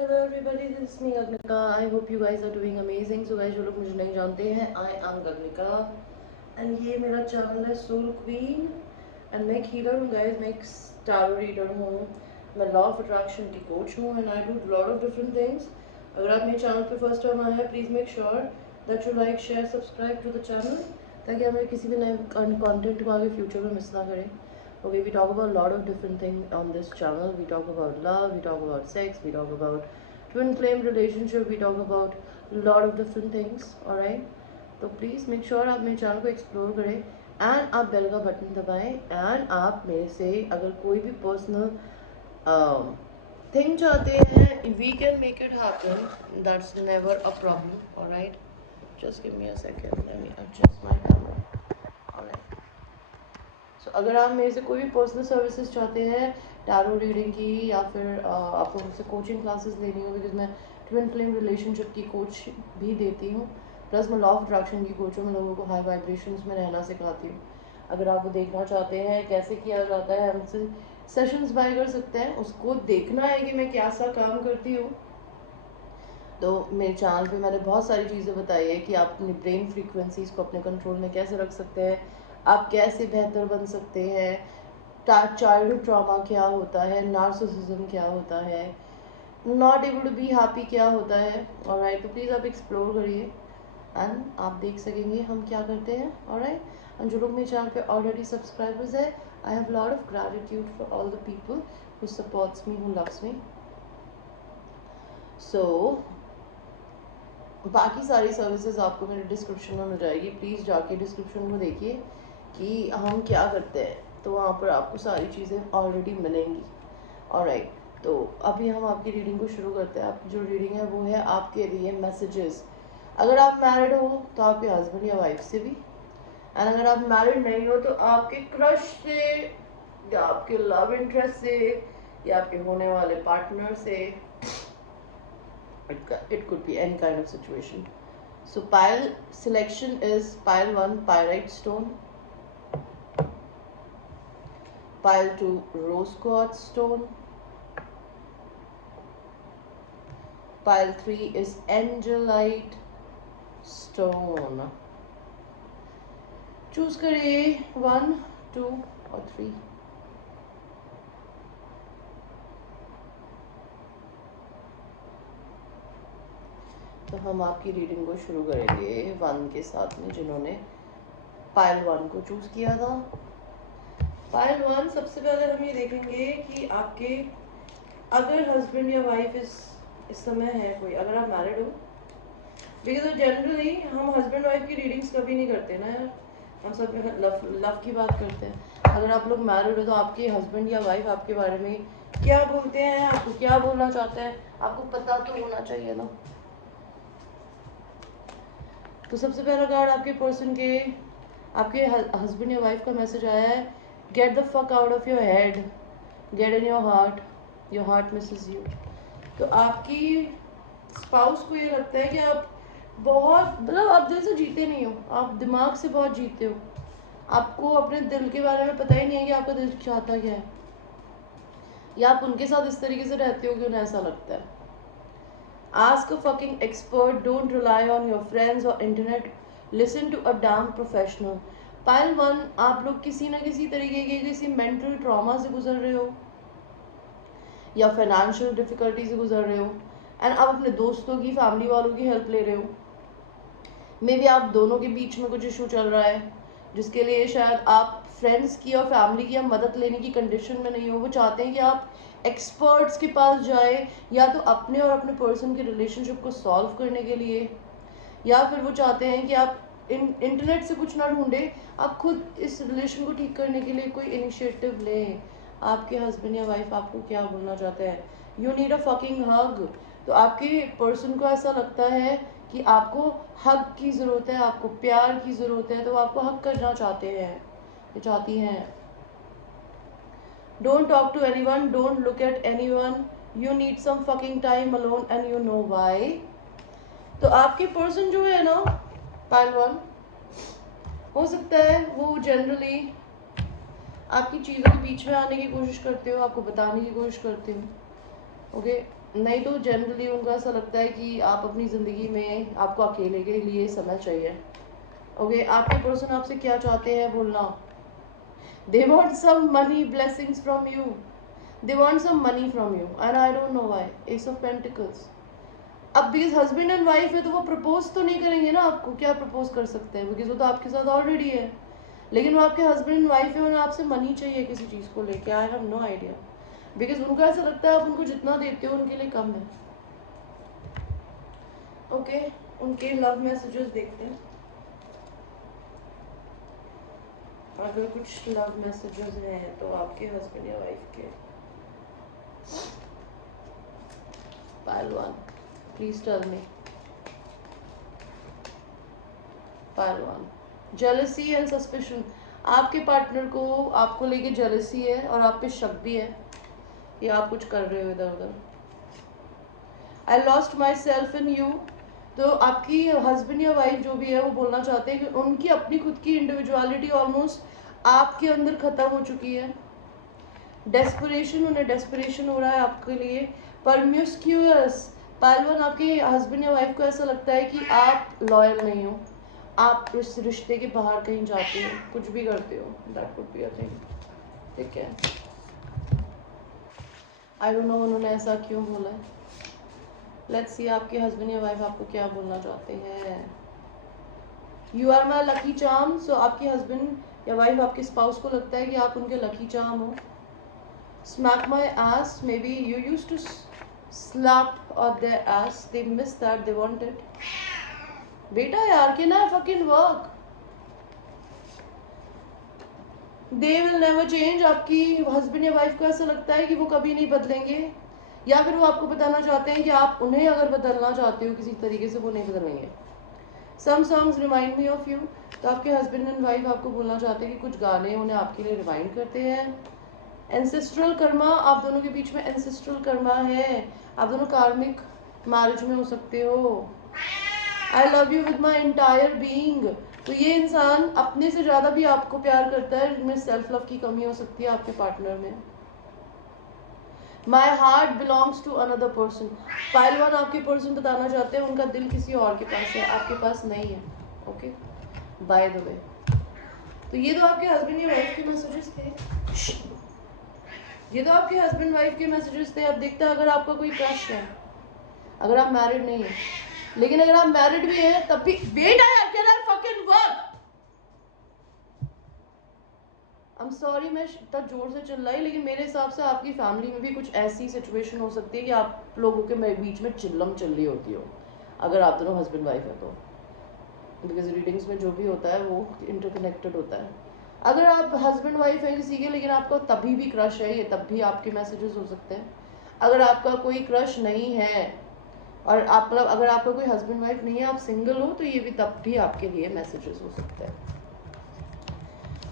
Hello everybody, this is me Gagnika. I hope you guys are doing amazing. So guys, जो लोग मुझे नहीं जानते हैं, I am Gagnika and ये मेरा चैनल है Soul Queen and मैं एक healer हूँ guys, मैं एक tarot reader हूँ, मैं law of attraction की coach हूँ and I do a lot of different things. अगर आप मेरे चैनल पे फर्स्ट टाइम आए हैं, please make sure that you like, share, subscribe to the channel ताकि हमें किसी भी नए कंटेंट को आगे फ्यूचर में मिस ना करें. Okay, we talk about a lot of different things on this channel. We talk about love, we talk about sex, we talk about twin flame relationship, we talk about a lot of different things. Alright, तो please make sure आप मेरे channel को explore करें and आप bell का button दबाएं and आप मेरे से अगर कोई भी पर्सनल थिंग चाहते हैं, we can make it happen. That's never a problem. Alright, just give me a second, let me adjust my camera. Alright, so अगर आप मेरे से कोई भी पर्सनल सर्विसेज चाहते हैं, टैरो रीडिंग की या फिर आपको मुझसे कोचिंग क्लासेस लेनी हो, बिकॉज मैं ट्विन फ्लेम रिलेशनशिप की कोच भी देती हूँ, प्लस मैं लॉ ऑफ अट्रैक्शन की कोच हूँ, मैं लोगों को हाई वाइब्रेशंस में रहना सिखाती हूँ. अगर आप वो देखना चाहते हैं कैसे किया जाता है, हमसे सेशंस बाय कर सकते हैं. उसको देखना है कि मैं क्या सा काम करती हूँ, तो मेरे चैनल पे मैंने बहुत सारी चीज़ें बताई है कि आप अपनी ब्रेन फ्रीक्वेंसीज को अपने कंट्रोल में कैसे रख सकते हैं, आप कैसे बेहतर बन सकते हैं, चाइल्डहुड ट्रॉमा क्या होता है, नार्सिसिज्म क्या होता है, not able to be happy क्या होता है. ऑलराइट, तो प्लीज़ आप एक्सप्लोर करिए एंड आप देख सकेंगे हम क्या करते हैं. ऑलराइट, एंड जो लोग मेरे चैनल पे ऑलरेडी सब्सक्राइबर्स है, I have lot of gratitude for all the people who supports me, who loves me. So बाकी सारी सर्विसेज आपको मेरे डिस्क्रिप्शन में मिल जाएगी. प्लीज़ जाके डिस्क्रिप्शन को देखिए कि हम क्या करते हैं, तो वहाँ पर आपको सारी चीज़ें ऑलरेडी मिलेंगी. ऑलराइट, तो अभी हम आपकी रीडिंग को शुरू करते हैं. आपकी जो रीडिंग है वो है आपके लिए मैसेजेस. अगर आप मैरिड हो तो आपके हस्बैंड या वाइफ से भी, एंड अगर आप मैरिड नहीं हो तो आपके क्रश से या आपके लव इंटरेस्ट से या आपके होने वाले पार्टनर से. It could be any kind of situation. So pile selection is pile 1 pyrite stone, pile 2 rose quartz stone, pile 3 is angelite stone. Choose करिए 1, 2 और 3. तो हम आपकी रीडिंग को शुरू करेंगे 1 के साथ में, जिन्होंने पाइल 1 को चूज किया था. पाइल 1, सबसे पहले हम ये देखेंगे कि आपके अगर हस्बैंड या वाइफ इस समय है कोई, अगर आप मैरिड हो, बिकॉज जनरली हम हस्बैंड वाइफ की रीडिंग्स कभी नहीं करते ना यार, हम सब लव की बात करते हैं. अगर आप लोग मैरिड हो तो आपके हस्बैंड या वाइफ आपके बारे में क्या बोलते हैं, आपको क्या बोलना चाहते हैं, आपको पता तो होना चाहिए ना. तो सबसे पहला कार्ड आपके पर्सन के, आपके हस्बैंड या वाइफ का मैसेज आया है, get the fuck out of your head, get in your heart Mrs you. तो आपकी स्पाउस को ये लगता है कि आप बहुत, मतलब आप दिल से जीते नहीं हो, आप दिमाग से बहुत जीते हो. आपको अपने दिल के बारे में पता ही नहीं है कि आपका दिल चाहता क्या है, या आप उनके साथ इस तरीके से रहते हो कि उन्हें ऐसा लगता है. Ask a fucking expert. Don't rely on your friends or internet. Listen to a damn professional. Pile 1, आप लोग किसी ना किसी तरीके के किसी मेंटल ट्रॉमा से गुजर रहे हो या फाइनेंशियल डिफिकल्टी से गुजर रहे हो, एंड आप अपने दोस्तों की, फैमिली वालों की हेल्प ले रहे हो. मे बी आप दोनों के बीच में कुछ इशू चल रहा है जिसके लिए शायद आप फ्रेंड्स की और फैमिली की मदद लेने की कंडीशन में नहीं हो. वो चाहते हैं कि आप एक्सपर्ट्स के पास जाए, या तो अपने और अपने पर्सन के रिलेशनशिप को सॉल्व करने के लिए, या फिर वो चाहते हैं कि आप इंटरनेट से कुछ ना ढूंढे, आप खुद इस रिलेशन को ठीक करने के लिए कोई इनिशिएटिव लें. आपके हस्बैंड या वाइफ आपको क्या बोलना चाहते हैं, यू नीड अ फकिंग हग. तो आपके पर्सन को ऐसा लगता है कि आपको हग की ज़रूरत है, आपको प्यार की ज़रूरत है, तो आपको हग करना चाहते हैं, चाहती हैं. Don't talk to anyone, don't look at anyone, you need some fucking time alone and you know why. तो आपके पर्सन जो है ना, पाइल 1, हो सकता है वो जनरली आपकी चीज़ों के बीच में आने की कोशिश करते हो, आपको बताने की कोशिश करते हो. ओके, नहीं तो जनरली उनका ऐसा लगता है कि आप अपनी ज़िंदगी में आपको अकेले के लिए समय चाहिए। ओके, आपके पर्सन आपसे क्या चाहते हैं बोलना। They want some money blessings from you, they want some money from you and I don't know why. Ace of pentacles. अब बिकॉज हस्बैंड एंड वाइफ है तो वो प्रपोज तो नहीं करेंगे ना आपको, क्या प्रपोज कर सकते हैं बिकॉज वो तो आपके साथ ऑलरेडी है। लेकिन वो आपके हस्बैंड एंड वाइफ है, उन्हें आपसे मनी चाहिए किसी चीज़ को लेके। I have no idea because उनको ऐसा लगता है आप उनको जितना देते हो उनके लिए कम है। ओके, उनके लव मैसेजेस देखते हैं। अगर कुछ लव मैसेजेस हैं तो आपके हस्बैंड या वाइफ के। Pile one, please tell me. Pile one, jealousy and suspicion. आपके पार्टनर को आपको लेके जेलसी है और आप पे शक भी है, या आप कुछ कर रहे हो इधर उधर। I lost my self in you. तो आपकी हस्बैंड या वाइफ जो भी है वो बोलना चाहते हैं कि उनकी अपनी खुद की इंडिविजुअलिटी ऑलमोस्ट आपके अंदर ख़त्म हो चुकी है। डेस्परेशन, उन्हें डेस्परेशन हो रहा है आपके लिए। परम्यूस्क्यूअस, पाइलवन, आपके हस्बैंड या वाइफ को ऐसा लगता है कि आप लॉयल नहीं हो, आप इस रिश्ते के बाहर कहीं जाते हो, कुछ भी करते हो। That would be a thing. ठीक है, आई डोंट नो उन्होंने ऐसा क्यों बोला है। लेट्स सी आपके हस्बैंड या वाइफ आपको क्या बोलना चाहते हैं। You are my lucky charm. So आपके हस्बैंड या वाइफ, आपके स्पाउस को लगता है कि आप उनके लकी चार्म हो। Smack my ass, maybe you used to slap on their ass, they miss that, they want it. बेटा यार, can I fucking work? They will never change। आपकी हस्बैंड या वाइफ को ऐसा लगता है कि वो कभी नहीं बदलेंगे, या फिर वो आपको बताना चाहते हैं कि आप उन्हें अगर बदलना चाहते हो किसी तरीके से वो नहीं बदलेंगे। Some songs remind me of you. तो आपके हस्बैंड एंड वाइफ आपको बोलना चाहते हैं कि कुछ गाने उन्हें आपके लिए रिमाइंड करते हैं। एंसेस्ट्रल कर्मा, आप दोनों के बीच में एंसेस्ट्रल कर्मा है, आप दोनों कार्मिक मैरिज में हो सकते हो। I love you with my entire being. तो ये इंसान अपने से ज़्यादा भी आपको प्यार करता है, जिसमें सेल्फ लव की कमी हो सकती है आपके पार्टनर में। My heart belongs to another person. Pile one, आपके पर्सन बताना चाहते हैं उनका दिल किसी और के पास है, आपके पास नहीं है। ओके, बाय द वे, तो ये तो आपके हस्बैंड या वाइफ के मैसेजेस थे। ये तो आपके हस्बैंड वाइफ के मैसेजेस थे। अब देखते हैं अगर आपका कोई क्रश है, अगर आप मैरिड नहीं है, लेकिन अगर आप मैरिड भी हैं तब भी वेट आया, can I fucking work. I am sorry मैं इतना जोर से चिल्लाई, लेकिन मेरे हिसाब से आपकी फैमिली में भी कुछ ऐसी सिचुएशन हो सकती है कि आप लोगों के बीच में चिल्लम चिल रही होती हो, अगर आप दोनों हस्बैंड वाइफ है तो। बिकॉज रीडिंग्स में जो भी होता है वो इंटरकनेक्टेड होता है। अगर आप हस्बैंड वाइफ है किसी के, लेकिन आपको तभी भी क्रश है, ये तब भी आपके मैसेजेस हो सकते हैं। अगर आपका कोई क्रश नहीं है और आप मतलब अगर आपका कोई हस्बैंड वाइफ नहीं है, आप सिंगल हो, तो ये भी तब भी आपके लिए मैसेजेस हो सकते हैं।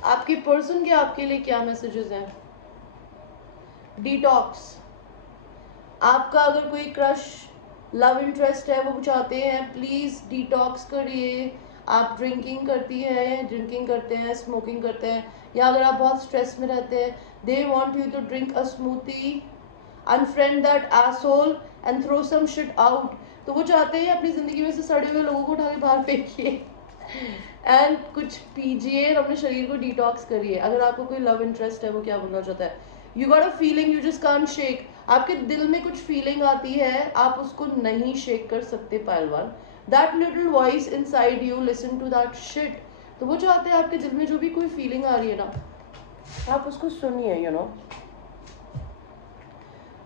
आपके पर्सन के आपके लिए क्या मैसेजेस हैं। डिटॉक्स, आपका अगर कोई क्रश लव इंटरेस्ट है, वो चाहते हैं प्लीज़ डिटॉक्स करिए। आप ड्रिंकिंग करते हैं, स्मोकिंग करते हैं, या अगर आप बहुत स्ट्रेस में रहते हैं, they want you to drink a smoothie, unfriend that asshole and throw some shit out. तो वो चाहते हैं अपनी ज़िंदगी में से सड़े हुए लोगों को उठा के बाहर फेंकिए एंड कुछ पीजिए और अपने शरीर को डिटॉक्स करिए। अगर आपको कोई लव इंटरेस्ट है, वो क्या बोलना चाहता है। You got a feeling you just can't shake. आपके दिल में कुछ फीलिंग आती है, आप उसको नहीं शेक कर सकते। पहलवान, that little voice inside you, listen to that shit. तो वो चाहते हैं आपके दिल में जो भी कोई फीलिंग आ रही है ना, आप उसको सुनिए। You know,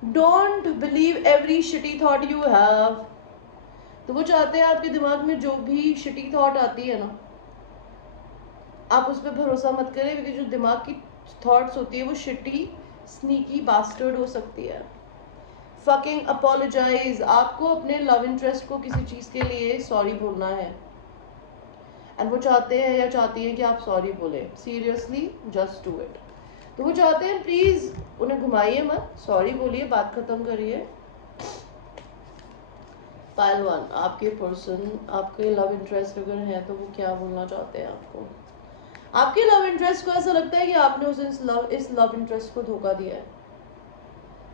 don't believe every shitty thought you have. तो वो चाहते हैं आपके दिमाग में जो भी शिटी थॉट आती है ना, आप उस पर भरोसा मत करें, क्योंकि जो दिमाग की थॉट्स होती है वो शिटी स्नीकी बास्टर्ड हो सकती है। फकिंग अपोलोजाइज, आपको अपने लव इंटरेस्ट को किसी चीज़ के लिए सॉरी बोलना है, एंड वो चाहते हैं या चाहती हैं कि आप सॉरी बोले। Seriously just do it. तो वो चाहते हैं प्लीज़ उन्हें घुमाइए मत, सॉरी बोलिए, बात ख़त्म करिए। पाइल वन, आपके पर्सन, आपके लव इंटरेस्ट अगर हैं तो वो क्या बोलना चाहते हैं आपको। आपके लव इंटरेस्ट को ऐसा लगता है कि आपने उसे इस लव इंटरेस्ट को धोखा दिया है।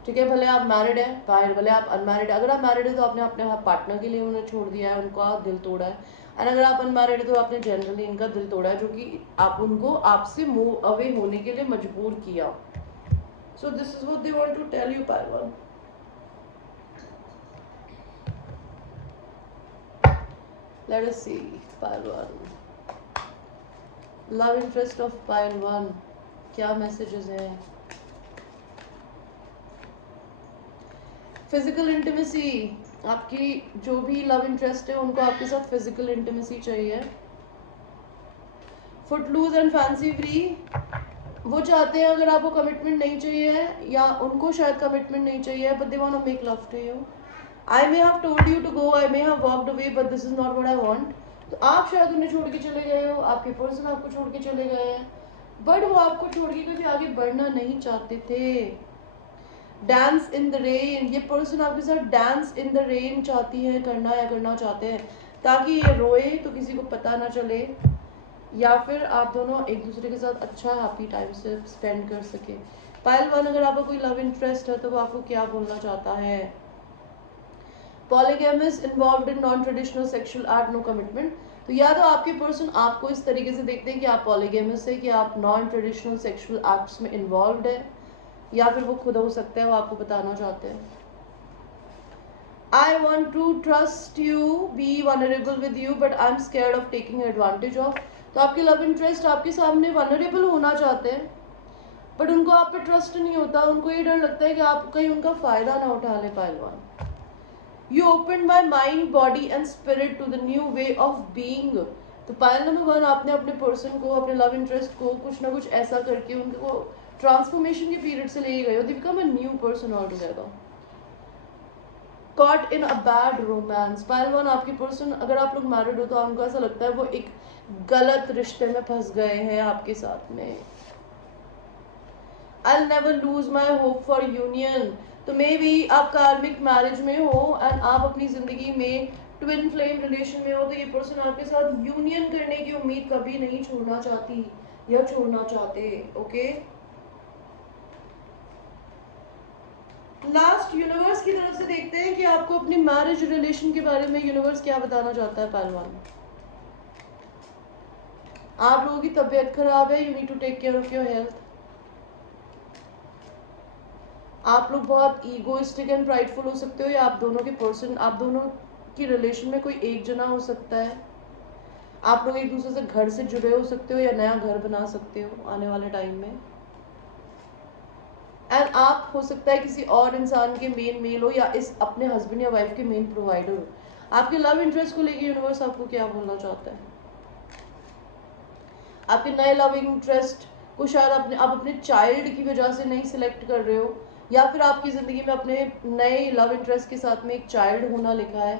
ठीक है, भले आप मैरिड है, भले आप अनमैरिड है। अगर आप मैरिड है तो आपने अपने पार्टनर के लिए उन्हें छोड़ दिया है, उनका दिल तोड़ा है। एंड अगर आप अनमैरिड है तो आपने जनरली इनका दिल तोड़ा है, जो कि आप उनको आपसे मूव अवे होने के लिए मजबूर किया। So this is what they want to tell you pile one. Let us see pile one, love interest of pile one, क्या मैसेजेस हैं। फिजिकल इंटीमेसी, आपकी जो भी लव इंटरेस्ट है उनको आपके साथ फिजिकल इंटीमेसी चाहिए। फुटलूज एंड फैंसी फ्री, वो चाहते हैं अगर आपको कमिटमेंट नहीं चाहिए या उनको शायद कमिटमेंट नहीं चाहिए, but they want to make love to you. I may have told you to go, I may have walked away, but this is not what I want. तो आप शायद उन्हें छोड़ के चले गए हो, आपके पर्सन आपको छोड़ के चले गए हैं, बट वो आपको छोड़ के कभी आगे बढ़ना नहीं चाहते थे। डांस इन द रेन, ये पर्सन आपके साथ डांस इन द रेन चाहती है, करना या करना चाहते हैं, ताकि ये रोए तो किसी को पता ना चले, या फिर आप दोनों एक दूसरे के साथ अच्छा हैप्पी टाइम से स्पेंड कर सके। पाइल वन, अगर आपको कोई लव इंटरेस्ट है तो वो आपको क्या बोलना चाहता है। Polygamous, involved in non traditional sexual act, no commitment. तो या तो आपके पर्सन आपको इस तरीके से देखते हैं कि आप पॉलीगैमस है, कि आप नॉन ट्रेडिशनल सेक्सुअल एक्ट्स में इन्वॉल्व्ड है, या फिर वो खुद हो सकता है वो आपको बताना चाहते हैं। I want to trust you, be vulnerable with you, but I'm scared of taking advantage of। तो आपके लव इंटरेस्ट आपके सामने वनरेबल होना चाहते हैं, बट उनको आप पे ट्रस्ट नहीं होता, उनको ये डर लगता है कि आप कहीं उनका फायदा ना उठा ले। पहलवान, you open my mind, body and spirit to the new way of being. तो पायल नंबर वन, आपने अपने पर्सन को, अपने लव इंटरेस्ट को कुछ ना कुछ ऐसा करके उनको ट्रांसफॉर्मेशन के पीरियड से ले गए हो, they become a new person all together. Caught in a bad romance, Payal one, आपके पर्सन, अगर आप लोग मैरिड हो तो आपको ऐसा लगता है वो एक गलत रिश्ते में फंस गए हैं आपके साथ में। I'll never lose my hope for union, तो मे बी आप कार्मिक मैरिज में हो एंड आप अपनी जिंदगी में ट्विन फ्लेम रिलेशन में हो, तो ये पर्सन आपके साथ यूनियन करने की उम्मीद कभी नहीं छोड़ना चाहती या छोड़ना चाहते। ओके, लास्ट यूनिवर्स की तरफ से देखते हैं कि आपको अपनी मैरिज रिलेशन के बारे में यूनिवर्स क्या बताना चाहता है। पहलवान, आप लोगों की तबीयत खराब है, you need to take care of your health. आप लोग बहुत ईगोइस्टिक एंड प्राइडफुल हो सकते हो, या आप दोनों के पर्सन, आप दोनों की रिलेशन में कोई एक जना हो सकता है। आप लोग एक दूसरे से घर से जुड़े हो सकते हो या नया घर बना सकते हो आने वाले टाइम में। एंड आप हो सकता है किसी और इंसान के मेन मेल हो, या इस अपने हस्बैंड या वाइफ के मेन प्रोवाइडर हो। आपके लव इंटरेस्ट को लेकर यूनिवर्स आपको क्या बोलना चाहता है। आपके नए लव इंटरेस्ट को शायद आप अपने चाइल्ड की वजह से नहीं सिलेक्ट कर रहे हो, या फिर आपकी ज़िंदगी में अपने नए लव इंटरेस्ट के साथ में एक चाइल्ड होना लिखा है।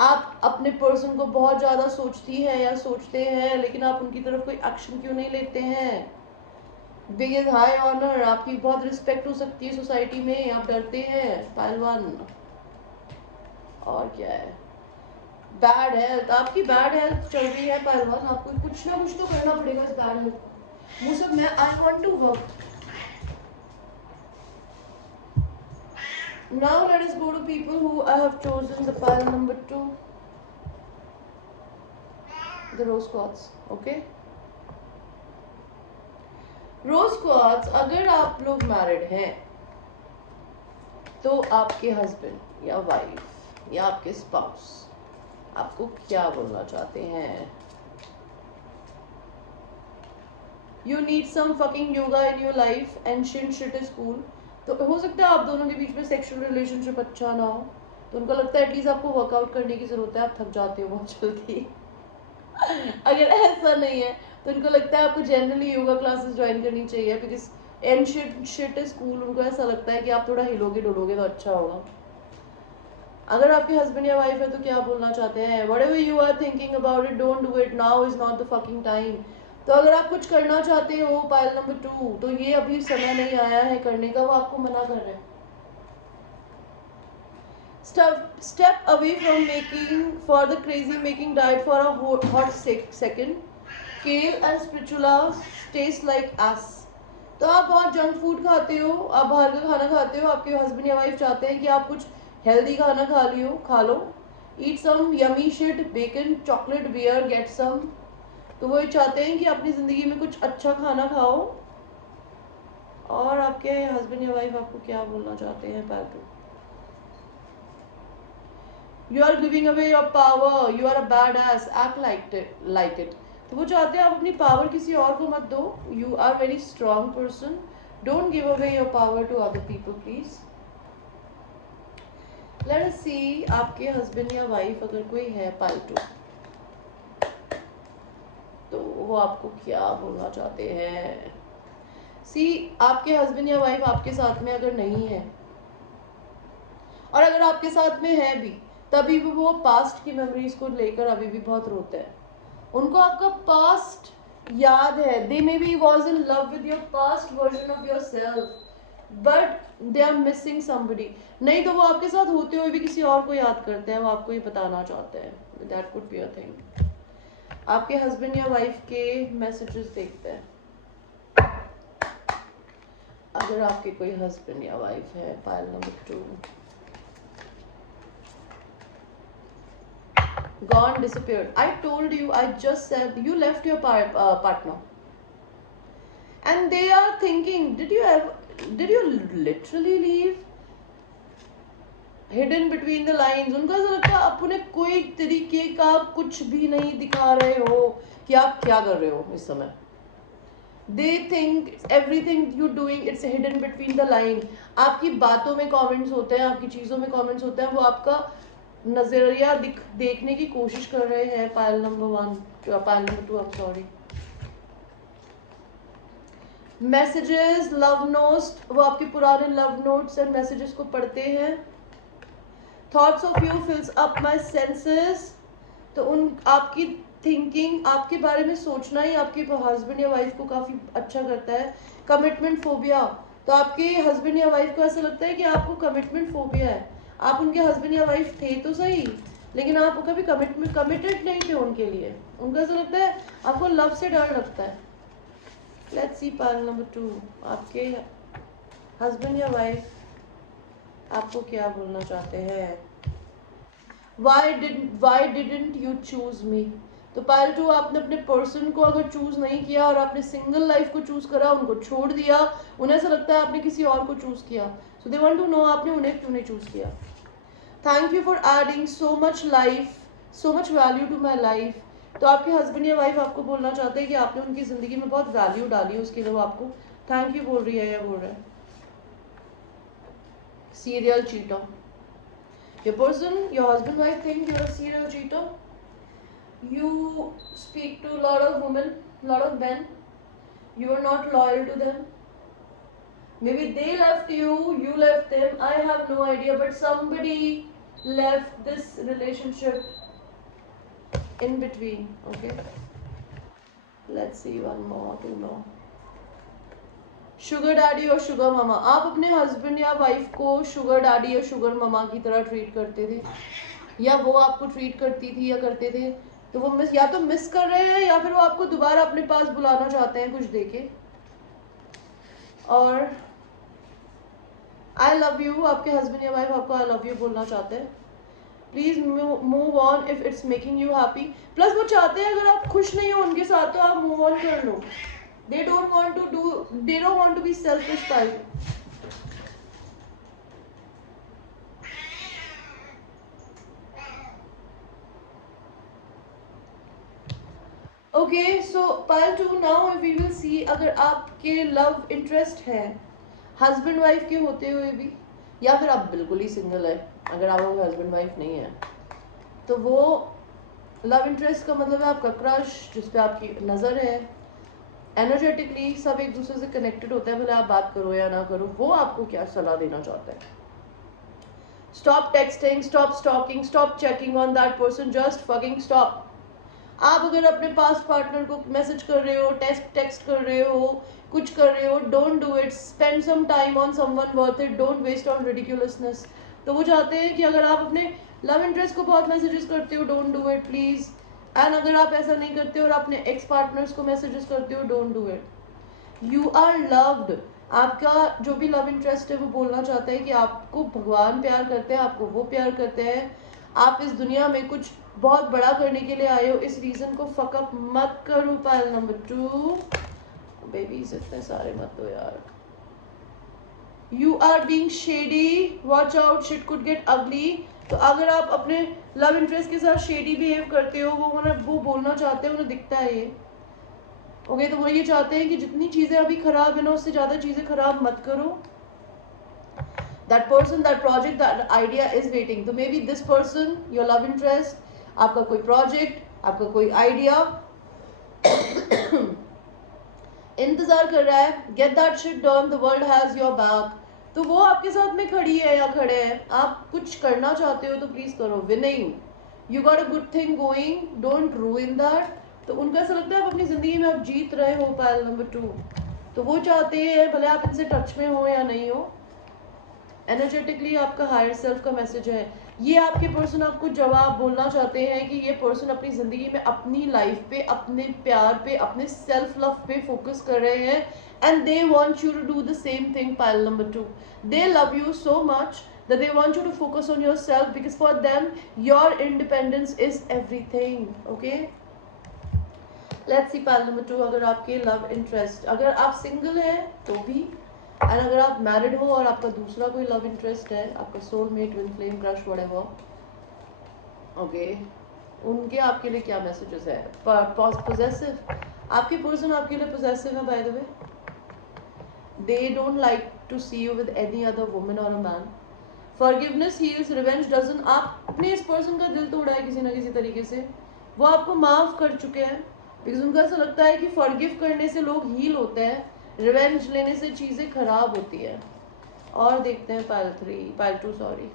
आप अपने पर्सन को बहुत ज़्यादा सोचती हैं या सोचते हैं, लेकिन आप उनकी तरफ कोई एक्शन क्यों नहीं लेते हैं। बिग हाई ऑनर, आपकी बहुत रिस्पेक्ट हो सकती है सोसाइटी में, आप डरते हैं। पहलवान, और क्या है, बैड हेल्थ, आपकी बैड हेल्थ चल रही है। पहलवान, आपको कुछ ना कुछ तो करना पड़ेगा इस बैड हेल्थ को। वो सब मैं I want to work. Now let us go to people who I have chosen the pile number 2, the rose quartz. Okay, rose quartz, अगर आप लोग मैरिड हैं तो आपके हस्बैंड या वाइफ या आपके स्पाउस आपको क्या बोलना चाहते हैं। You need some fucking yoga in your life, ancient shit is cool। तो हो सकता है आप दोनों के बीच में सेक्सुअल रिलेशनशिप अच्छा ना हो, तो उनको लगता है एटलीस्ट आपको वर्कआउट करने की ज़रूरत है, आप थक जाते हो बहुत जल्दी। अगर ऐसा नहीं है तो उनको लगता है आपको जनरली योगा क्लासेस ज्वाइन करनी चाहिए, because ancient shit is cool. उनको ऐसा लगता है कि आप थोड़ा हिलोगे डुलोगे तो अच्छा होगा। अगर आपके हस्बैंड या वाइफ है तो क्या बोलना चाहते हैं। Whatever you are thinking about it, don't do it, now is not the fucking time. तो अगर आप कुछ करना चाहते हो पाइल नंबर 2, तो ये अभी समय नहीं आया है करने का, वो आपको मना कर रहे हैं। Step away from making for the crazy making diet for a hot second. Kale and spirulina taste like ass। तो आप बहुत जंक फूड खाते हो, आप बाहर का खाना खाते हो, आपके हस्बैंड या वाइफ चाहते हैं कि आप कुछ हेल्दी खाना खा लो, eat some yummy shit, bacon, chocolate, beer, get some. तो वो चाहते हैं कि अपनी ज़िंदगी में कुछ अच्छा खाना खाओ। और आपके हस्बैंड या वाइफ आपको क्या बोलना चाहते हैं? Partner, you are giving away your power, you are a bad ass, act like it. तो वो चाहते हैं आप अपनी पावर किसी और को मत दो। You are very strong person, don't give away your power to other people please. Let us see आपके हस्बैंड या वाइफ अगर कोई है पालतू, तो वो आपको क्या बोलना चाहते हैं। सी, आपके हस्बैंड या वाइफ आपके साथ में अगर नहीं है, और अगर आपके साथ में है भी, तभी भी वो पास्ट की मेमोरीज को लेकर अभी भी बहुत रोते हैं। उनको आपका पास्ट याद है। They maybe was in love with your past version of your self, but they are missing somebody. नहीं तो वो आपके साथ होते हुए भी किसी और को याद करते हैं, वो आपको ये बताना चाहते हैं। That could be a thing. आपके हस्बैंड या वाइफ के मैसेजेस देखते हैं। अगर आपके कोई हस्बैंड या वाइफ है, pile number 2, gone, disappeared. I told you, I just said you left your partner, and they are thinking, did you literally leave? Hidden between the lines, उनको ऐसा लगता है आप उन्हें कोई तरीके का कुछ भी नहीं दिखा रहे हो कि आप क्या कर रहे हो इस समय। They think everything you doing it's hidden between the line. आपकी बातों में कमेंट्स होते हैं, आपकी चीज़ों में कमेंट्स होते हैं, वो आपका नजरिया देखने की कोशिश कर रहे हैं। Pile number 1, pile number 2, I am sorry. Messages, love notes, वो आपके पुराने लव नोट्स एंड मैसेजेस को पढ़ते हैं। Thoughts of you फिल्स up my senses, तो उन आपकी थिंकिंग, आपके बारे में सोचना ही आपके हस्बैंड या वाइफ को काफ़ी अच्छा करता है। कमिटमेंट फोबिया, तो आपके हस्बैंड या वाइफ को ऐसा लगता है कि आपको कमिटमेंट फोबिया है। आप उनके हस्बैंड या वाइफ थे तो सही, लेकिन आप कभी कमिटेड नहीं थे उनके लिए। उनको ऐसा लगता है, आपको लव से डर लगता है। लेट्स सी पाइल नंबर 2, आपके हस्बैंड या वाइफ आपको क्या बोलना चाहते हैं। Why didn't you choose me? तो पाइल 2, आपने अपने पर्सन को अगर चूज नहीं किया और आपने सिंगल लाइफ को चूज करा, उनको छोड़ दिया, उन्हें ऐसा लगता है आपने किसी और को चूज किया। So they want to know आपने उन्हें क्यों नहीं चूज किया। Thank you for adding so much life, so much value to my life. तो आपके हस्बैंड या वाइफ आपको बोलना चाहते हैं कि आपने उनकी जिंदगी में बहुत वैल्यू डाली है, उसके लिए वो आपको थैंक यू बोल रही है या बोल रहा है। Serial cheater, your person, your husband wife think you're a serial cheater. You speak to a lot of women, lot of men, you are not loyal to them. Maybe they left you, you left them, I have no idea, but somebody left this relationship in between. Okay, let's see one more, 2 more. Sugar daddy और sugar मामा, आप अपने husband या wife को sugar daddy या sugar मामा की तरह treat करते थे, या वो आपको ट्रीट करती थी या करते थे। तो वो या तो मिस कर रहे हैं, या फिर वो आपको दोबारा अपने पास बुलाना चाहते हैं कुछ देके। और आई लव यू, आपके हस्बैंड या वाइफ आपको आई लव यू बोलना चाहते हैं। Please move on if it's making you happy. Plus वो चाहते हैं अगर आप खुश नहीं हो उनके साथ तो आप मूव ऑन कर लो। They don't want to be selfish type. Okay, so pile 2 now we will see अगर आपके लव इंटरेस्ट है हस्बैंड वाइफ के होते हुए भी, या फिर आप बिल्कुल ही सिंगल है, अगर आपका हस्बैंड वाइफ नहीं है, तो वो लव इंटरेस्ट का मतलब है आपका क्रश, जिस पे आपकी नज़र है। एनर्जेटिकली सब एक दूसरे से कनेक्टेड होता है, भले आप बात करो या ना करो। वो आपको क्या सलाह देना चाहता है। Stop texting, stop stalking, stop checking on that person, just fucking stop. आप अगर अपने पास्ट पार्टनर को मैसेज कर रहे हो, टेक्स्ट कर रहे हो, कुछ कर रहे हो, don't do it. Spend some time on someone worth it, don't waste on ridiculousness. तो वो चाहते हैं कि अगर आप अपने लव इंटरेस्ट को बहुत मैसेजेस करते हो, don't do it please. And अगर आप ऐसा नहीं करते और अपने एक्स पार्टनर्स को मैसेजेस करते हो, don't do it. You are loved. आपका जो भी लव इंटरेस्ट है वो बोलना चाहता है कि आपको भगवान प्यार करते हैं, आपको वो प्यार करते हैं, आप इस दुनिया में कुछ बहुत बड़ा करने के लिए आए हो, इस रीजन को फकअप मत करो। पायल नंबर 2, बेबीज इतने सारे मत दो यार। You are being shady, watch out, shit could get ugly. तो अगर आप अपने लव इंटरेस्ट के साथ शेडी बिहेव करते हो, वो बोलना चाहते हैं, उन्हें दिखता है ये। ओके, तो वो ये चाहते हैं कि जितनी चीजें अभी खराब है ना, उससे ज्यादा चीजें खराब मत करो। That person, that project, that idea is waiting. तो maybe this person, your love interest, आपका कोई प्रोजेक्ट, आपका कोई आइडिया इंतजार कर रहा है। Get that shit done, the world has your back. तो वो आपके साथ में खड़ी है या खड़े हैं, आप कुछ करना चाहते हो तो प्लीज करो। Winning, you got a good thing going, don't रूइन that. तो उनका ऐसा लगता है आप अपनी जिंदगी में आप जीत रहे हो। पायल नंबर 2, तो वो चाहते हैं भले आप इनसे टच में हो या नहीं हो, एनर्जेटिकली आपका हायर सेल्फ का मैसेज है। ये आपके पर्सन आपको जवाब बोलना चाहते हैं कि ये पर्सन अपनी जिंदगी में अपनी लाइफ पे, अपने प्यार पे, अपने सेल्फ लव पे फोकस कर रहे हैं, and they want you to do the same thing. Pile number 2, they love you so much that they want you to focus on yourself, because for them your independence is everything. Okay, let's see pile number 2। अगर आपके love interest, अगर आप single हैं तो भी, और अगर आप मैरिड हो और आपका दूसरा कोई लव इंटरेस्ट है, आपका soulmate, twin flame, crush, whatever, okay, उनके आपके लिए क्या मैसेजेस है? पॉसेसिव, आपके पर्सन आपके लिए पॉसेसिव है by the way. They don't like to see you with any other woman और a man. Forgiveness heals, revenge doesn't. आपने इस पर्सन का दिल तोड़ा है किसी ना किसी तरीके से, वो आपको माफ कर चुके हैं, बिकॉज उनको ऐसा लगता है कि फॉरगिव करने से लोग हील होते हैं, रिवेंज लेने से चीजें खराब होती है। और देखते हैं pile 2 sorry.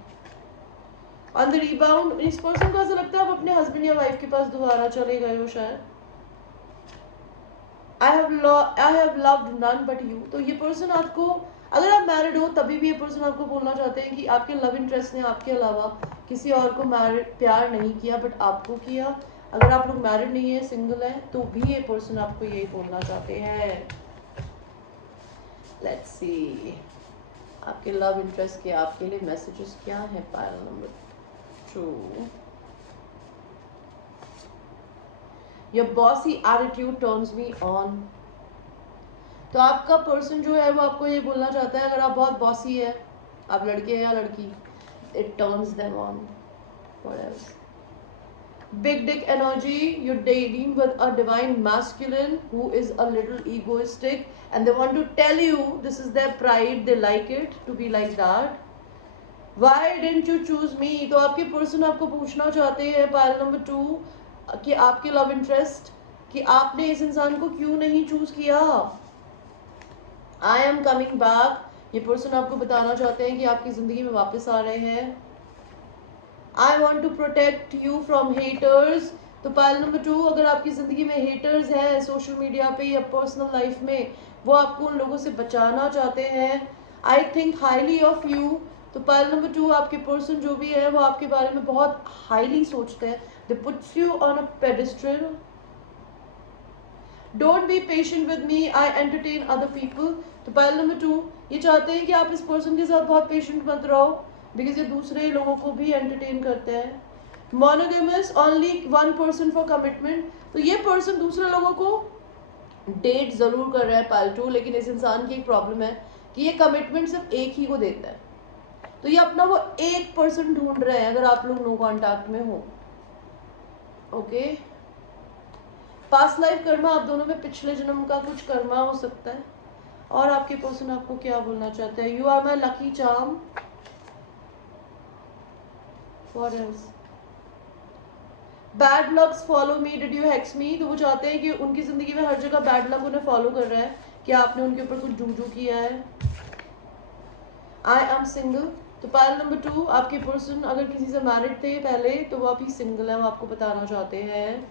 On the rebound, इस पर्सन को ऐसा लगता है आप अपने हस्बैंड या वाइफ के पास दोबारा चले गए हो शायद। I have loved none but you. तो ये पर्सन आपको, अगर आप मैरिड हो तभी भी ये पर्सन आपको बोलना चाहते हैं कि आपके लव इंटरेस्ट ने आपके अलावा किसी और को प्यार नहीं किया, बट आपको किया। अगर आप लोग मैरिड नहीं है, सिंगल है, तो भी ये पर्सन आपको यही बोलना चाहते हैं। लेट्स सी आपके लव इंटरेस्ट के आपके लिए मैसेजेस क्या है। Pile number 2, your bossy attitude turns me on. तो आपका पर्सन जो है वो आपको ये बोलना चाहता है, अगर आप बहुत बॉसी है, आप लड़के हैं या लड़की, it turns them on. What else? Big dick energy, you're dating with a divine masculine who is a little egoistic, and they want to tell you this is their pride, they like it to be like that. Why didn't you choose me? तो आपके person आपको पूछना चाहते हैं पायल number 2 कि आपके love interest, कि आपने इस इंसान को क्यों नहीं चूज किया। आई एम कमिंग बैक, ये पर्सन आपको बताना चाहते हैं कि आपकी जिंदगी में वापस आ रहे हैं। I want to protect you from haters. तो पायल नंबर 2, अगर आपकी जिंदगी में हेटर्स हैं सोशल मीडिया पे या पर्सनल लाइफ में, वो आपको उन लोगों से बचाना चाहते हैं। I think highly of you. तो पायल नंबर 2, आपके पर्सन जो भी है वो आपके बारे में बहुत हाईली सोचते हैं। They puts you on a pedestal. Don't be patient with me, I entertain other people. तो पायल नंबर 2 ये चाहते हैं कि आप इस पर्सन के साथ बहुत पेशेंट मत रहो, बिकॉज ये दूसरे लोगों को भी एंटरटेन करते हैं। Monogamous, only one person for commitment. तो ये पर्सन दूसरे लोगों को डेट जरूर कर रहा है पायल 2, लेकिन इस इंसान की एक प्रॉब्लम है कि ये कमिटमेंट सिर्फ एक ही को देता है। तो ये अपना वो एक पर्सन ढूंढ रहे हैं, अगर आप लोग नो कॉन्टैक्ट में हो। ओके, पास्ट लाइफ कर्मा, आप दोनों में पिछले जन्म का कुछ कर्मा हो सकता है। और आपके पर्सन आपको क्या बोलना चाहते हैं? You are my lucky charm. What else? Bad lucks follow me, did you hex me. तो वो चाहते हैं कि उनकी जिंदगी में हर जगह बैड लक उन्हें फॉलो कर रहा है, कि आपने उनके ऊपर कुछ जूजू किया है। I am single. तो पायल नंबर 2, आपके पर्सन अगर किसी से मैरिड थे पहले, तो वो अभी सिंगल है, वो आपको बताना चाहते हैं।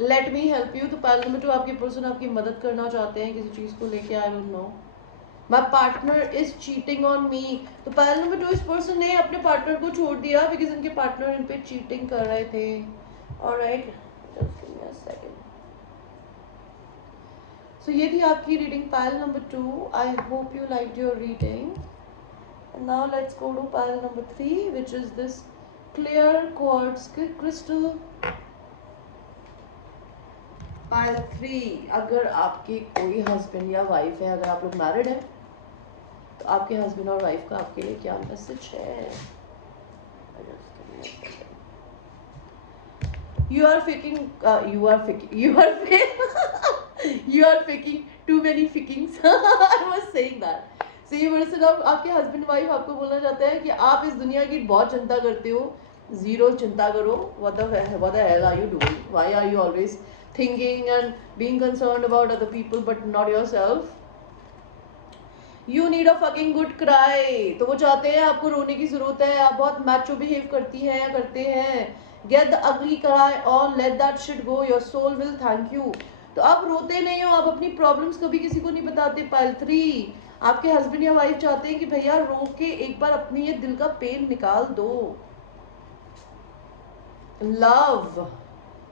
Let me help you. तो पायल नंबर 2, आपके पर्सन आपकी मदद करना चाहते हैं किसी चीज को लेके। आई don't no, my partner is cheating on me. तो पायल नंबर 2, इस पर्सन ने अपने पार्टनर को छोड़ दिया बिकॉज इनके पार्टनर इन पे चीटिंग कर रहे थे। Alright, just give me a second. So ये थी आपकी reading pile number 2. I hope you like your reading. And now let's go to pile number 3, which is this clear quartz crystal. Pile 3. अगर आपके कोई husband या wife है, अगर आप लोग मैरिड हैं, तो आपके हस्बैंड और वाइफ का आपके लिए क्या मैसेज है? You are faking too many fickings. I was saying that. So ये पर्सन आपके हस्बैंड वाइफ आपको बोलना चाहते हैं कि आप इस दुनिया की बहुत चिंता करते हो. जीरो चिंता करो. What the hell are you doing? Why are you always thinking and being concerned about other people but not yourself? You need a fucking good cry. तो वो चाहते हैं आपको रोने की जरूरत है. आप बहुत मैचो बिहेव करती हैं या करते हैं. Get the ugly cry on, let that shit go. Your soul will thank you. तो आप रोते नहीं हो, आप अपनी प्रॉब्लम्स कभी किसी को नहीं बताते. पाइल 3. आपके हस्बैंड या वाइफ चाहते हैं कि भैया रो के एक बार अपनी ये दिल का पेन निकाल दो. Love,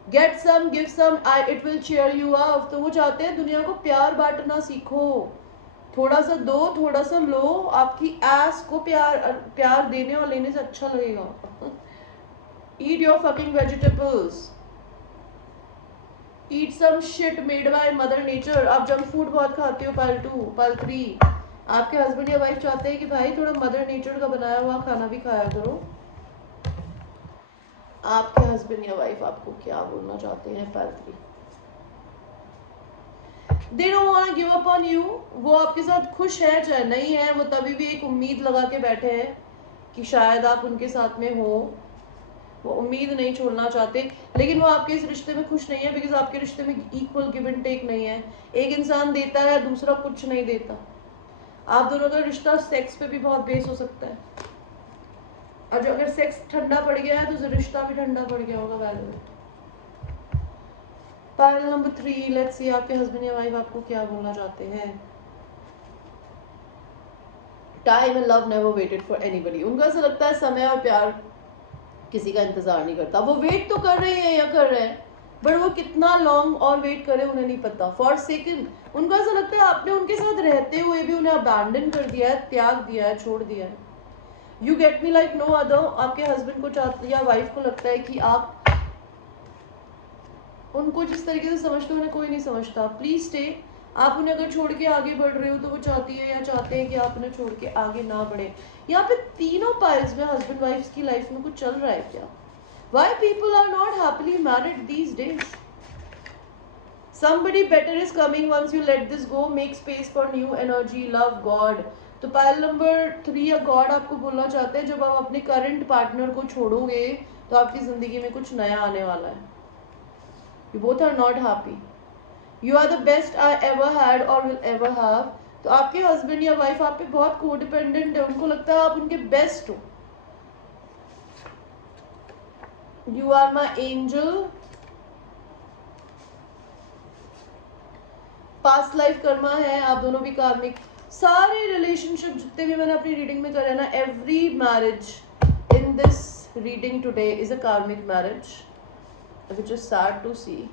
get some, give some, it will cheer you up. तो वो चाहते हैं दुनिया को प्यार बांटना सीखो. थोड़ा सा दो, थोड़ा सा लो. आपकी एस को प्यार देने और लेने से अच्छा लगेगा. Eat your fucking vegetables. Eat some shit made by Mother Nature. आप जंक फूड बहुत खाते हो. पाइल 2. पाइल 3. आपके हस्बैंड या वाइफ चाहते हैं कि भाई थोड़ा मदर नेचर का बनाया हुआ खाना भी खाया करो. आपके हस्बैंड या वाइफ आपको क्या बोलना चाहते हैं? Pile 3. They don't want to give up on you. वो आपके साथ खुश है चाहे नहीं है. वो तभी भी एक उम्मीद लगा के बैठे हैं कि शायद आप उनके साथ में हो. वो उम्मीद नहीं छोड़ना चाहते, लेकिन वो आपके इस रिश्ते में खुश नहीं है. बिकॉज आपके रिश्ते में इक्वल गिव एंड टेक नहीं है. एक इंसान देता है, दूसरा कुछ नहीं देता. आप दोनों का रिश्ता सेक्स पे भी बहुत बेस हो सकता है. और जो अगर सेक्स ठंडा पड़ गया है तो रिश्ता भी ठंडा पड़ गया होगा. Value. Pile number 3. Let's see आपके हस्बैंड या वाइफ आपको क्या बोलना चाहते हैं. Time and love never waited for anybody. उनको ऐसा लगता है समय और प्यार किसी का इंतजार नहीं करता. वो वेट तो कर रहे हैं या कर रहे हैं, बट वो कितना लॉन्ग और वेट करे उन्हें नहीं पता. फॉर सेकंड उनको ऐसा लगता है आपने उनके साथ रहते हुए भी उन्हें अबैंडन कर दिया है, त्याग दिया है, छोड़ दिया है. You get me like no other. आपके हस्बैंड को या वाइफ को लगता है कि आप उनको जिस तरीके से समझते हो उन्हें कोई नहीं समझता. Please stay. आप उन्हें अगर छोड़ के आगे बढ़ रहे हो तो वो चाहती है या चाहते हैं कि आप उन्हें छोड़ के आगे ना बढ़े. यहाँ पे तीनों पाइल्स में हस्बैंड वाइफ की लाइफ में कुछ चल रहा है क्या? Why people are not happily married these days? Somebody better is coming once you let this go. Make space for new energy. Love God. तो पाइल नंबर 3 या गॉड आपको बोलना चाहते हैं जब आप अपने करंट पार्टनर को छोड़ोगे तो आपकी जिंदगी में कुछ नया आने वाला है. You both are not happy. You are the best I ever had or will ever have. तो आपके हस्बैंड या वाइफ आप पे बहुत कोडिपेंडेंट है. उनको लगता है आप उनके बेस्ट हो. You are my angel. Past life Karma है. आप दोनों भी कार्मिक. सारे रिलेशनशिप जितने भी मैंने अपनी रीडिंग में करे ना, every marriage in this reading today is a कार्मिक marriage, which is sad to see.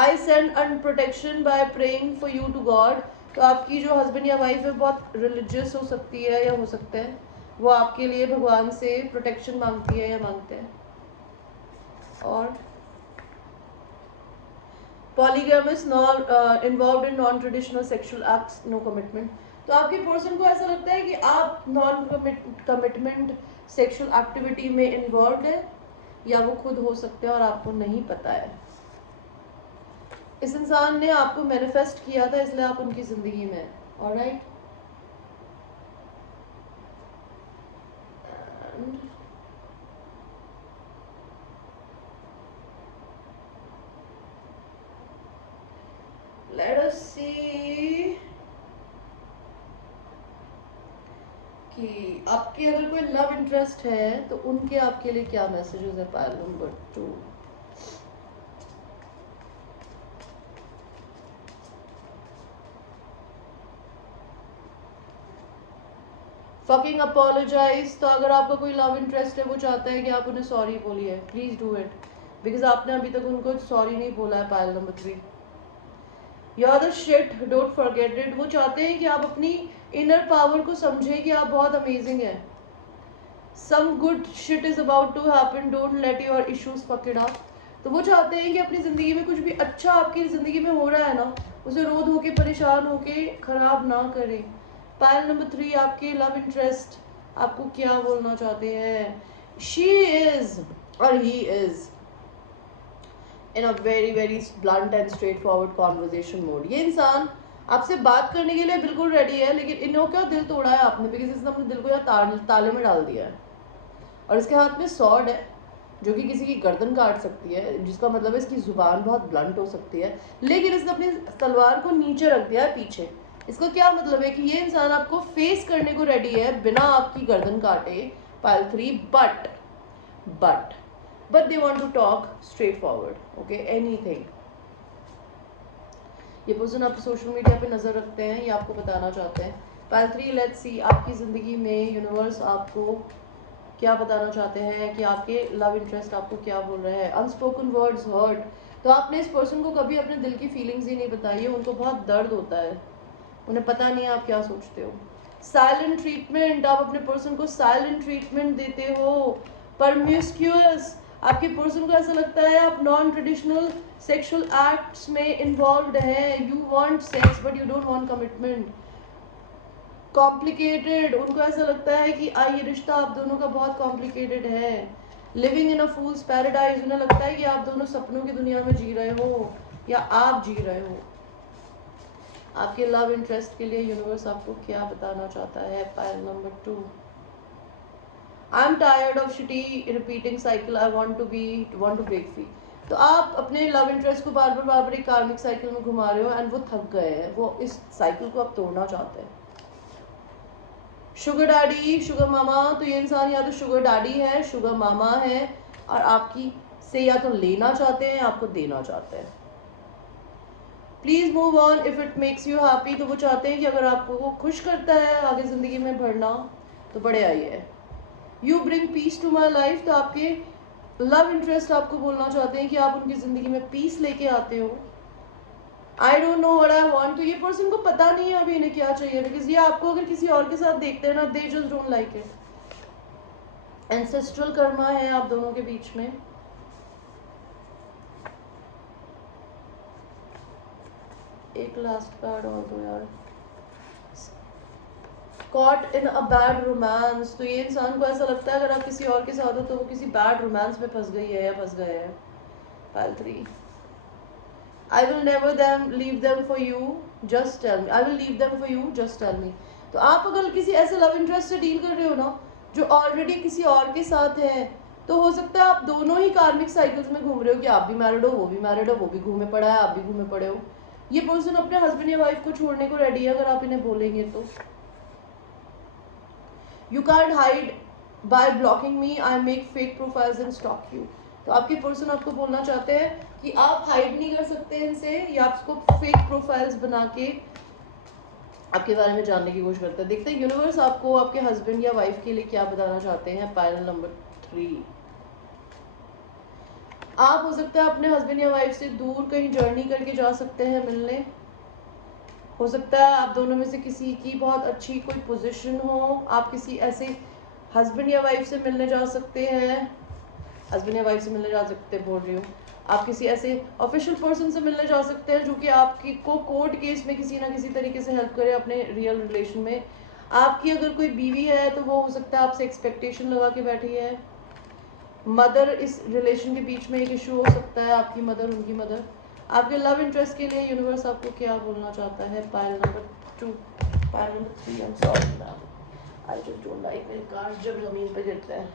I send protection by praying for you to God. तो आपकी जो हस्बैंड या वाइफ है बहुत रिलीजियस हो सकती है या हो सकता है वो आपके लिए भगवान से प्रोटेक्शन मांगती है या मांगते हैं. और polygamous, involved in non traditional sexual acts, no commitment. तो आपके पर्सन को ऐसा लगता है कि आप नॉन कमिटमेंट सेक्सुअल एक्टिविटी में इन्वॉल्व है या वो खुद हो सकते हैं और आपको नहीं पता है. इस इंसान ने आपको मैनिफेस्ट किया था इसलिए आप उनकी जिंदगी में. ऑलराइट. Let us see कि आपके अगर कोई लव इंटरेस्ट है तो उनके आपके लिए क्या मैसेजेस है. Pile number 2. Fucking apologize. तो अगर आपका कोई लव इंटरेस्ट है वो चाहता है कि आप उन्हें सॉरी बोलिए. प्लीज डू इट बिकॉज आपने अभी तक उनको सॉरी नहीं बोला है. Pile number 3. You are the shit, don't forget it. वो चाहते हैं कि आप अपनी इनर पावर को समझें कि आप बहुत अमेजिंग हैं। Some good shit is about to happen, don't let your issues fuck it up. तो वो चाहते हैं कि अपनी ज़िंदगी में कुछ भी अच्छा आपकी ज़िंदगी में हो रहा है ना, उसे रोध होके परेशान होके खराब ना करें। पायल नंबर 3, आपके लव इंटरेस्ट आपको क्या बोलना चाहते हैं? शी इज और he is in a very very blunt and straight forward conversation mode. ये इंसान आपसे बात करने के लिए बिल्कुल रेडी है, लेकिन इन्हों क्या दिल तोड़ा है आपने, बिकॉज इसने अपने दिल को यार ताले में डाल दिया है। और इसके हाथ में सॉर्ड है जो कि किसी की गर्दन काट सकती है, जिसका मतलब है इसकी जुबान बहुत ब्लंट हो सकती है, लेकिन इसने अपनी तलवार को नीचे रख दिया है पीछे। इसका क्या मतलब है कि ये इंसान आपको फेस करने को रेडी है बिना आपकी गर्दन काटे, पायल 3, but they want to talk straightforward, okay, anything। ये पर्सन आप सोशल मीडिया पे नज़र रखते हैं, ये आपको बताना चाहते हैं। पायल 3, लेट्स सी आपकी ज़िंदगी में यूनिवर्स आपको क्या बताना चाहते हैं, कि आपके लव इंटरेस्ट आपको क्या बोल रहे हैं। अनस्पोकन वर्ड्स हर्ट, तो आपने इस पर्सन को कभी अपने दिल की फीलिंग्स ही नहीं बताई है, उनको बहुत दर्द होता है, उन्हें पता नहीं है आप क्या सोचते हो। साइलेंट ट्रीटमेंट, आप अपने पर्सन को साइलेंट ट्रीटमेंट देते हो। परम्यूस्क्यूअस, आपके पर्सन को ऐसा लगता है आप नॉन ट्रेडिशनल सेक्सुअल एक्ट्स में इन्वॉल्व हैं। You want sex but you don't want commitment. Complicated, उनको ऐसा लगता है कि ये रिश्ता आप दोनों का बहुत कॉम्प्लिकेटेड है। Living in a fools paradise, उन्हें लगता है कि आप दोनों सपनों की दुनिया में जी रहे हो या आप जी रहे हो। आपके लव इंटरेस्ट के लिए यूनिवर्स आपको क्या बताना चाहता है? Pile number 2, I am tired of shitty repeating cycle, I want to break free. तो आप अपने लव इंटरेस्ट को बार बार एक कार्मिक साइकिल में घुमा रहे हो एंड वो थक गए हैं, वो इस साइकिल को आप तोड़ना चाहते हैं। शुगर डैडी, शुगर मामा, तो ये इंसान या तो शुगर डैडी है, शुगर मामा है, और आपकी से या तो लेना चाहते हैं, आपको देना चाहते हैं। Please move on if it makes you happy, तो वो चाहते हैं कि अगर आपको वो खुश करता है आगे जिंदगी में बढ़ना तो बड़े आइए। You bring peace to my life, तो आपके लव इंटरेस्ट आपको बोलना चाहते हैं कि आप उनकी जिंदगी में पीस लेके आते हो। आई don't know what I want, तो ये पर्सन को पता नहीं है अभी इन्हें क्या चाहिए, बिकॉज ये आपको अगर किसी और के साथ देखते हैं ना, they just don't like it. Ancestral Karma है आप दोनों के बीच में। एक लास्ट कार्ड और दो यार। Caught in a bad romance, तो ये इंसान को ऐसा लगता है अगर आप किसी और के साथ हो तो वो किसी बैड रोमांस में फंस गई है या फंस गए हैं। पायल 3, I will never leave them for you, just tell me, I will leave them for you, just tell me। तो आप अगर किसी ऐसे लव इंटरेस्ट से डील कर रहे हो ना जो ऑलरेडी किसी और के साथ है, तो हो सकता है आप दोनों ही कार्मिक साइकिल्स में घूम रहे हो, कि आप भी मैरिड हो, वो भी मैरिड हो, वो भी घूमे पड़ा है, आप भी घूमे पड़े हो। ये पर्सन अपने हस्बैंड या वाइफ को छोड़ने को रेडी है अगर आप इन्हें बोलेंगे तो। You can't hide by blocking me, I make fake profiles and stock you. तो आपके पर्सन आपको बोलना चाहते हैं कि आप हाइड नहीं कर सकते इनसे, या आपको फेक प्रोफाइल्स बना के आपके बारे में जानने की कोशिश करते हैं। देखते हैं यूनिवर्स आपको आपके हस्बैंड या वाइफ के लिए क्या बताना चाहते हैं। पायल नंबर 3, आप हो सकता है अपने हस्बैंड या वाइफ से दूर कहीं जर्नी करके जा सकते हैं मिलने। हो सकता है आप दोनों में से किसी की बहुत अच्छी कोई पोजीशन हो, आप किसी ऐसे हस्बैंड या वाइफ से मिलने जा सकते हैं, हस्बैंड या वाइफ से मिलने जा सकते बोल रही हूँ, आप किसी ऐसे ऑफिशियल पर्सन से मिलने जा सकते हैं जो कि आपकी को कोर्ट केस में किसी ना किसी तरीके से हेल्प करे अपने रियल रिलेशन में। आपकी अगर कोई बीवी है तो वो हो सकता है आपसे एक्सपेक्टेशन लगा के बैठी है। मदर, इस रिलेशन के बीच में एक इशू हो सकता है, आपकी मदर, उनकी मदर। आपके लव इंटरेस्ट के लिए यूनिवर्स आपको क्या बोलना चाहता है? Pile number 2, pile number 3, I am sorry ma'am, I just don't like मेरे कार्ड जब जमीन पे गिरते हैं।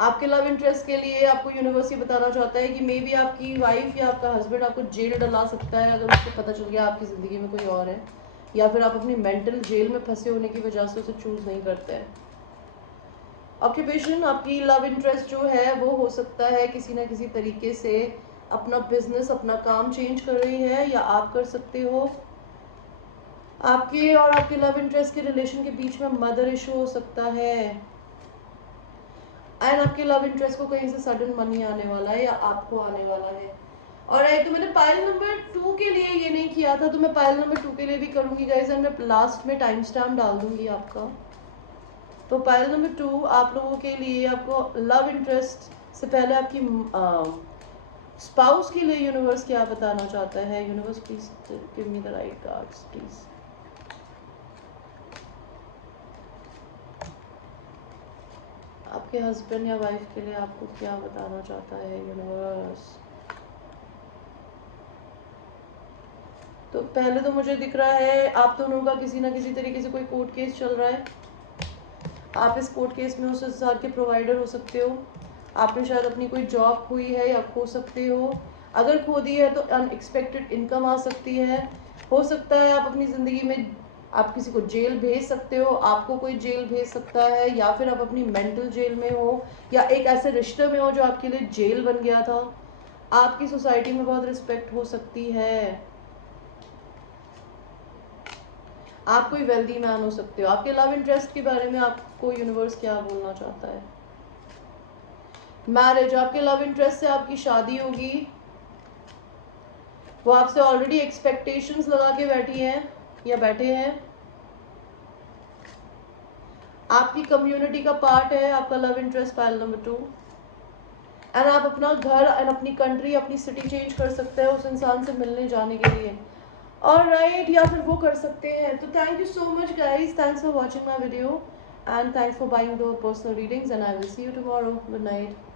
आपके लव इंटरेस्ट के लिए आपको यूनिवर्स ये बताना चाहता है कि मे बी आपकी वाइफ या आपका हस्बैंड आपको जेल डला सकता है अगर उसको पता चल गया आपकी ज़िंदगी में कोई और है, या फिर आप अपनी मेंटल जेल में फंसे होने की वजह से उसे चूज़ नहीं करते हैं। ऑक्यूपेशन, आपकी लव इंटरेस्ट जो है वो हो सकता है किसी ना किसी तरीके से अपना बिजनेस, अपना काम चेंज कर रही है, या आप कर सकते हो। आपके और आपके लव इंटरेस्ट के रिलेशन के बीच में मदर इशू हो सकता है, एंड आपके लव इंटरेस्ट को कहीं से सडन मनी आने वाला है या आपको आने वाला है। और तो मैंने पाइल नंबर 2 के लिए ये नहीं किया था, तो मैं पाइल नंबर 2 के लिए भी करूँगी गाइज, एंड मैं लास्ट में टाइम स्टैम्प डाल दूँगी आपका। तो पाइल नंबर 2 आप लोगों के लिए, आपको लव इंटरेस्ट से पहले आपकी स्पाउस के लिए यूनिवर्स क्या बताना चाहता है। Universe please give me the right cards please. आपके हस्बैंड या वाइफ के लिए आपको क्या बताना चाहता है यूनिवर्स। तो पहले तो मुझे दिख रहा है आप दोनों का किसी ना किसी तरीके से कोई कोर्ट केस चल रहा है। आप इस कोर्ट केस में उस हिसाब के प्रोवाइडर हो सकते हो। आपने शायद अपनी कोई जॉब खोई है या खो सकते हो। अगर खो दी है तो अनएक्सपेक्टेड इनकम आ सकती है। हो सकता है आप अपनी ज़िंदगी में आप किसी को जेल भेज सकते हो, आपको कोई जेल भेज सकता है, या फिर आप अपनी मेंटल जेल में हो, या एक ऐसे रिश्ते में हो जो आपके लिए जेल बन गया था। आपकी सोसाइटी में बहुत रिस्पेक्ट हो सकती है। आप कोई वेल्दी मैन हो सकते हो। आपके लव इंटरेस्ट के बारे में आपको यूनिवर्स क्या बोलना चाहता है। मैरिज, आपके लव इंटरेस्ट से आपकी शादी होगी। वो आपसे ऑलरेडी एक्सपेक्टेशंस लगा के बैठी हैं या बैठे हैं। आपकी कम्युनिटी का पार्ट है आपका love interest pile number 2। And आप अपना घर एंड अपनी कंट्री, अपनी सिटी चेंज कर सकते हैं उस इंसान से मिलने जाने के लिए। ऑलराइट, या फिर वो कर सकते हैं। तो thank you so much guys, thanks for watching my video and thanks for buying the personal readings, and I will see you tomorrow. Good night.